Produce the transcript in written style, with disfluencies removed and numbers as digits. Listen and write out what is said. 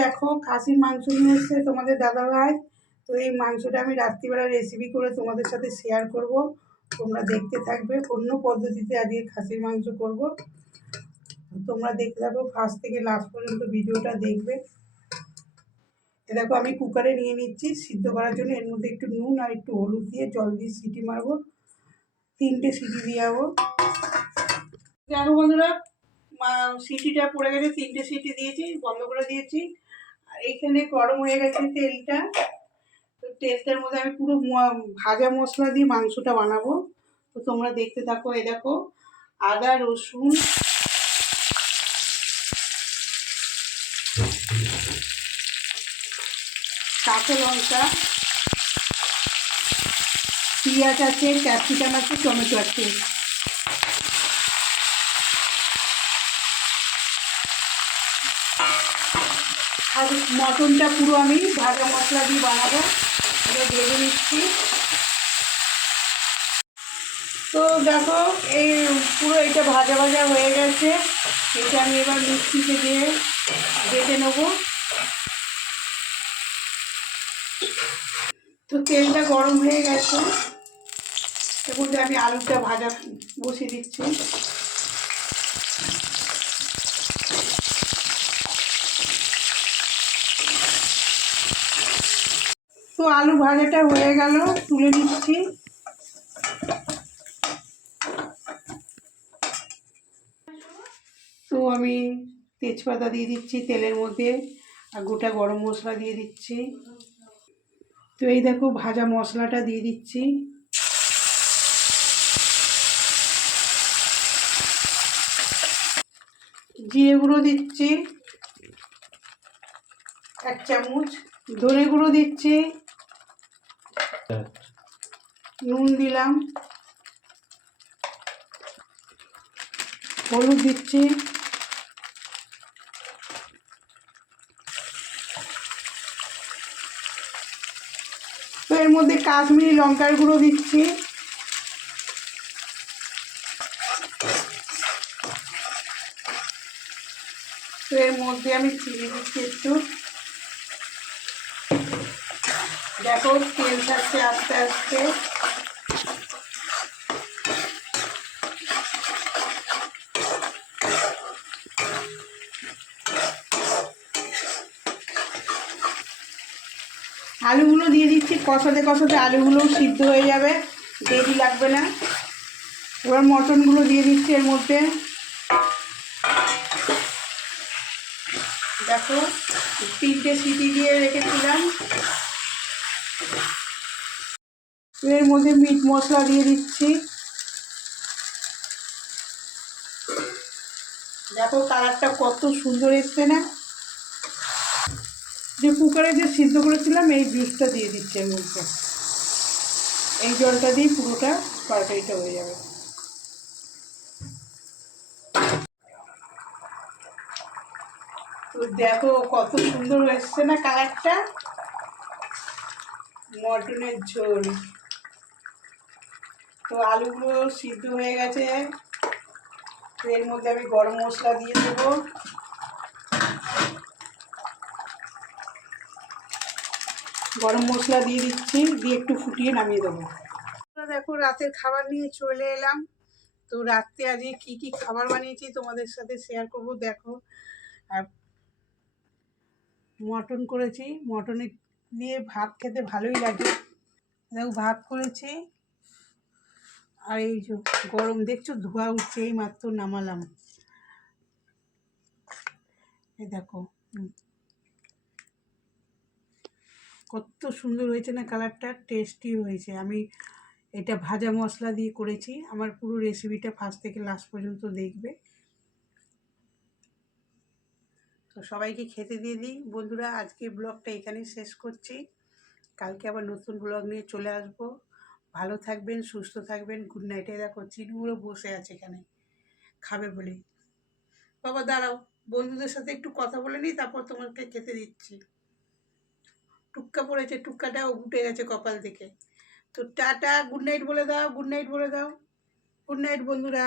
দেখো খাসির মাংস নিয়ে এসছে তোমাদের দাদাভাই। তো এই মাংসটা আমি রাত্রিবেলা রেসিপি করে তোমাদের সাথে শেয়ার করব, তোমরা দেখতে থাকবে। অন্য পদ্ধতিতে আজকে খাসির মাংস করব, তোমরা দেখতে থাকো ফার্স্ট থেকে লাস্ট পর্যন্ত ভিডিওটা দেখবে। দেখো আমি কুকারে নিয়ে নিচ্ছি সিদ্ধ করার জন্য। এর মধ্যে একটু নুন আর একটু হলুদ দিয়ে জল দিয়ে সিটি মারবো, 3টে সিটি দিয়ে যাবো। দেখো বন্ধুরা, সিটিটা পড়ে গেছে, 3টে সিটি দিয়েছি, বন্ধ করে দিয়েছি। আর এইখানে গরম হয়ে গেছে তেলটা। তো তেলটার মধ্যে আমি পুরো ভাজা মশলা দিয়ে মাংসটা বানাবো। তো তোমরা দেখতে থাকো। এই দেখো আদা রসুন, কাঁচা লঙ্কা, পেঁয়াজ আছে, ক্যাপসিকাম আছে, টমেটো আছে। আর মটনটা পুরো আমি ভাজা মশলা দিয়ে বানাবো, এটা ভেজে নিচ্ছি। তো দেখো এই পুরো এটা ভাজা ভাজা হয়ে গেছে। এটা আমি এবার মিক্সিতে দিয়ে বেটে নেবো। তো তেলটা গরম হয়ে গেছে, এর মধ্যে আমি আলুটা ভাজা বসিয়ে দিচ্ছি। তো আলু ভাজাটা হয়ে গেল, তুলে নিচ্ছি। তো আমি তেজপাতা দিয়ে দিচ্ছি তেলের মধ্যে, আর গোটা গরম মশলা দিয়ে দিচ্ছি। তো এই দেখো ভাজা মশলাটা দিয়ে দিচ্ছি। জিরে গুঁড়ো দিচ্ছি 1 চামচ, ধনে গুঁড়ো দিচ্ছি, নুন দিলাম, হলুদ দিচ্ছি, তো এর মধ্যে কাশ্মীরি লঙ্কার গুঁড়ো দিচ্ছি, তো এর মধ্যে আমি চিনি দিচ্ছি একটু। দেখো তেল ছাড়ছে আস্তে আস্তে। আলুগুলো দিয়ে দিচ্ছি, কষাতে কষাতে আলুগুলোও সিদ্ধ হয়ে যাবে, দেরি লাগবে না। এবার মটনগুলো দিয়ে দিচ্ছি এর মধ্যে। দেখো 3টে সিটি দিয়ে রেখেছিলাম। এর মধ্যে মিট মশলা দিয়ে দিচ্ছি। দেখো কালারটা কত সুন্দর এসছে না। যে কুকারে যে সিদ্ধ করেছিলাম এই জুসটা দিয়ে দিচ্ছি এর মধ্যে। এই জলটা দিয়ে পুরোটা তরকারিটা হয়ে যাবে। তো দেখো কত সুন্দর এসছে না কালারটা। মটনের ঝোল। তো আলুগুলো সিদ্ধ হয়ে গেছে, এর মধ্যে আমি গরম মশলা দিয়ে দেবো। গরম মশলা দিয়ে দিচ্ছি, দিয়ে একটু ফুটিয়ে নামিয়ে দেবো। দেখো রাতের খাবার নিয়ে চলে এলাম। তো রাত্রে আজকে কী কী খাবার বানিয়েছি তোমাদের সাথে শেয়ার করব। দেখো আর মটন করেছি, মটনে দিয়ে ভাত খেতে ভালোই লাগে। দেখো ভাত করেছি, আর এই যে গরম দেখছো ধোয়া উঠছে, এই মাত্র নামালাম। এই দেখো কত সুন্দর হয়েছে না কালারটা, টেস্টি হয়েছে। আমি এটা ভাজা মশলা দিয়ে করেছি। আমার পুরো রেসিপিটা ফার্স্ট থেকে লাস্ট পর্যন্ত দেখবে। তো সবাইকে খেতে দিয়ে দিই বন্ধুরা। আজকে ব্লগটা এখানেই শেষ করছি, কালকে আবার নতুন ব্লগ নিয়ে চলে আসবো। ভালো থাকবেন, সুস্থ থাকবেন, গুড নাইটে। দেখো চিনগুলো বসে আছে এখানে খাবে বলে। বাবা দাঁড়াও, বন্ধুদের সাথে একটু কথা বলে নিই, তারপর তোমাকে খেতে দিচ্ছি। টুক্কা পড়েছে, টুক্কাটাও উঠে গেছে কপাল থেকে। তো টাটা, গুড নাইট বলে দাও, গুড নাইট বলে দাও। গুড নাইট বন্ধুরা।